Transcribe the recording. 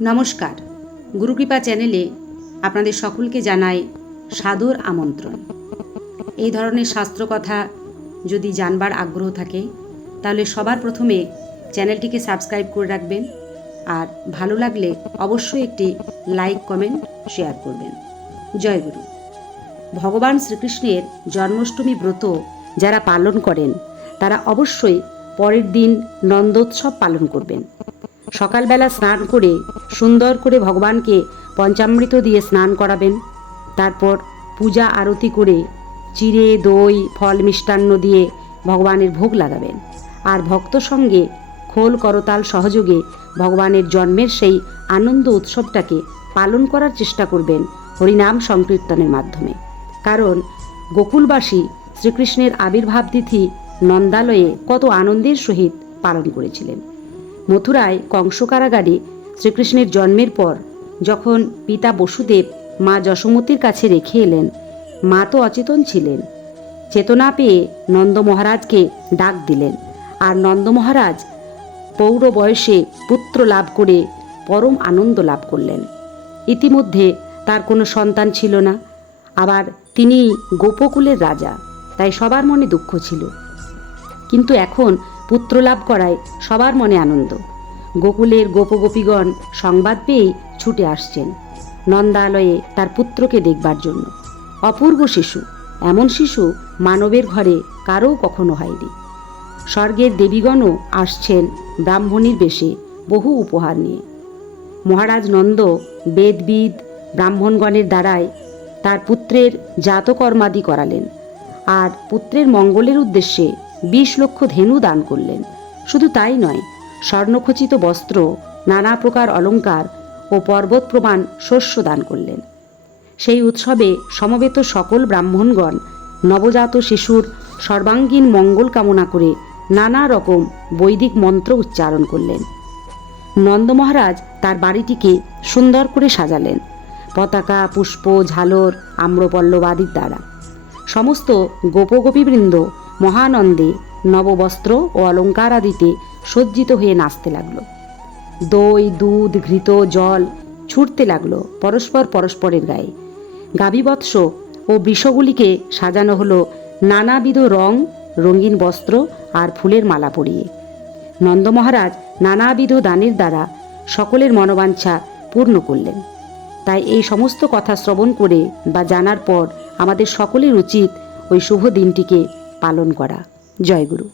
নমস্কার। গুরুকৃপা চ্যানেলে আপনাদের সকলকে জানাই সাদর আমন্ত্রণ। এই ধরনের শাস্ত্রকথা যদি জানবার আগ্রহ থাকে, তাহলে সবার প্রথমে চ্যানেলটিকে সাবস্ক্রাইব করে রাখবেন আর ভালো লাগলে অবশ্যই একটি লাইক, কমেন্ট, শেয়ার করবেন। জয় গুরু। ভগবান শ্রীকৃষ্ণের জন্মাষ্টমী ব্রত যারা পালন করেন, তারা অবশ্যই পরের দিন নন্দোৎসব পালন করবেন। সকালবেলা স্নান করে সুন্দর করে ভগবানকে পঞ্চামৃত দিয়ে স্নান করাবেন। তারপর পূজা আরতি করে চিড়ে, দই, ফল মিষ্টান্ন দিয়ে ভগবানের ভোগ লাগাবেন। আর ভক্ত সঙ্গে খোল করতাল সহযোগে ভগবানের জন্মের সেই আনন্দ উৎসবটাকে পালন করার চেষ্টা করবেন হরিনাম সংকীর্তনের মাধ্যমে। কারণ গোকুলবাসী শ্রীকৃষ্ণের আবির্ভাব তিথি নন্দালয়ে কত আনন্দের সহিত পালন করেছিলেন। মথুরায় কংস কারাগারে শ্রীকৃষ্ণের জন্মের পর যখন পিতা বসুদেব মা যশোমতীর কাছে রেখে এলেন, মা তো অচেতন ছিলেন। চেতনা পেয়ে নন্দ মহারাজকে ডাক দিলেন। আর নন্দ মহারাজ পৌর বয়সে পুত্র লাভ করে পরম আনন্দ লাভ করলেন। ইতিমধ্যে তার কোনো সন্তান ছিল না। আবার তিনি গোপকুলের রাজা, তাই সবার মনে দুঃখ ছিল। কিন্তু এখন পুত্র লাভ করায় সবার মনে আনন্দ। গোকুলের গোপগোপীগণ সংবাদ পেয়েই ছুটে আসছেন। নন্দালয়ে তার পুত্রকে দেখবার জন্য। অপূর্ব শিশু, এমন শিশু মানবের ঘরে কারও কখনো হয়নি। স্বর্গের দেবীগণও আসছেন ব্রাহ্মণীর বেশে বহু উপহার নিয়ে। মহারাজ নন্দ বেদবিদ ব্রাহ্মণগণের দ্বারায় তার পুত্রের জাতকর্মাদি করালেন। আর পুত্রের মঙ্গলের উদ্দেশ্যে বিশ লক্ষ ধেনু দান করলেন। শুধু তাই নয়, স্বর্ণখচিত বস্ত্র, নানা প্রকার অলঙ্কার ও পর্বত প্রমাণ শস্য দান করলেন। সেই উৎসবে সমবেত সকল ব্রাহ্মণগণ, নবজাত শিশুর সর্বাঙ্গীন মঙ্গল কামনা করে নানা রকম বৈদিক মন্ত্র উচ্চারণ করলেন। নন্দ মহারাজ তার বাড়িটিকে সুন্দর করে সাজালেন, পতাকা, পুষ্প, ঝালর আম্রপল্লব আদির দ্বারা। সমস্ত গোপগোপীবৃন্দ মহানন্দে নববস্ত্র ও অলঙ্কার আদিতে সজ্জিত হয়ে নাচতে লাগল। দই, দুধ, ঘৃত, জল ছুটতে লাগল পরস্পর পরস্পরের গায়ে। গাভীবৎস ও বৃষগুলিকে সাজানো হলো নানাবিধ রং, রঙিন বস্ত্র আর ফুলের মালা পরিয়ে। নন্দ মহারাজ নানাবিধ দানের দ্বারা সকলের মনোবাঞ্ছা পূর্ণ করলেন। তাই এই সমস্ত কথা শ্রবণ করে বা জানার পর আমাদের সকলের উচিত ওই শুভ দিনটিকে পালন করা। জয় গুরু।